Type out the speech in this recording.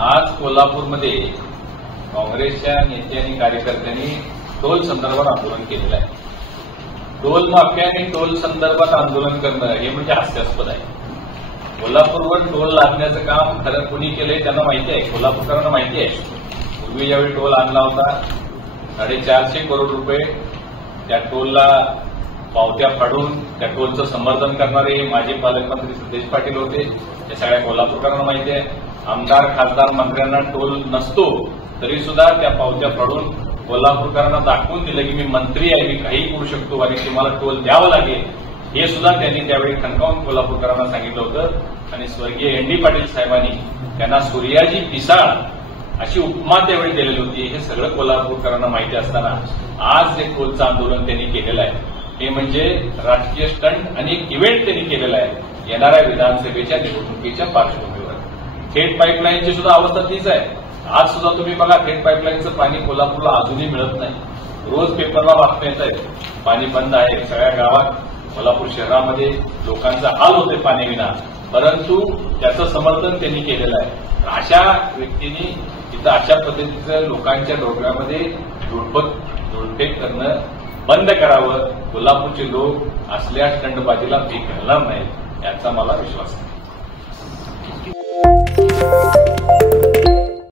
आज कोल्हापूरमध्ये काँग्रेसच्या नेत्यांनी कार्यकर्त्यांनी टोल संदर्भात आंदोलन केलेलं आहे. टोल माफिया आणि टोल संदर्भात आंदोलन करणं हे म्हणजे हास्यास्पद आहे. कोल्हापूरवर टोल लादण्याचं काम खरं कुणी केलंय त्यांना माहिती आहे, कोल्हापूरकरांना माहिती आहे. पूर्वी ज्यावेळी टोल आणला होता 450 करोड रुपये त्या टोलला पावत्या फाडून त्या टोलचं समर्थन करणारे माजी पालकमंत्री सतेज पाटील होते. हे सगळ्या कोल्हापूरकरांना माहिती आहे. आमदार खासदार मंत्र्यांना टोल नसतो तरी सुद्धा त्या पावत्या फाडून कोल्हापूरकरांना दाखवून दिलं की मी मंत्री आहे, मी काही करू शकतो आणि तुम्हाला टोल द्यावं लागेल. हे सुद्धा त्यांनी त्यावेळी ठणकावून कोल्हापूरकरांना सांगितलं होतं आणि स्वर्गीय एन डी पाटील साहेबांनी त्यांना सूर्याजी पिसाळ अशी उपमा त्यावेळी दिलेली होती. हे सगळं कोल्हापूरकरांना माहिती असताना आज जे टोलचं आंदोलन त्यांनी केलेलं आहे हे म्हणजे राजकीय स्टंट आणि एक इव्हेंट त्यांनी केलेला आहे येणाऱ्या विधानसभेच्या निवडणुकीच्या पार्श्वभूमीवर. थेट पाईपलाईनची सुद्धा अवस्था तीच आहे. आज सुद्धा तुम्ही बघा थेट पाईपलाईनचं पाणी कोल्हापूरला अजूनही मिळत नाही. रोज पेपरला बातम्या येत आहेत पाणी बंद आहे. सगळ्या गावात कोल्हापूर शहरामध्ये लोकांचा हाल होतोय पाण्याविना, परंतु त्याचं समर्थन त्यांनी केलेलं आहे. अशा व्यक्तींनी तिथं अशा पद्धतीचं लोकांच्या डोक्यामध्ये धुडफेक करणं बंद करावं. कोल्हापूरचे लोक असल्या स्टंटबाजीला भीक घालणार नाहीत याचा मला विश्वास आहे.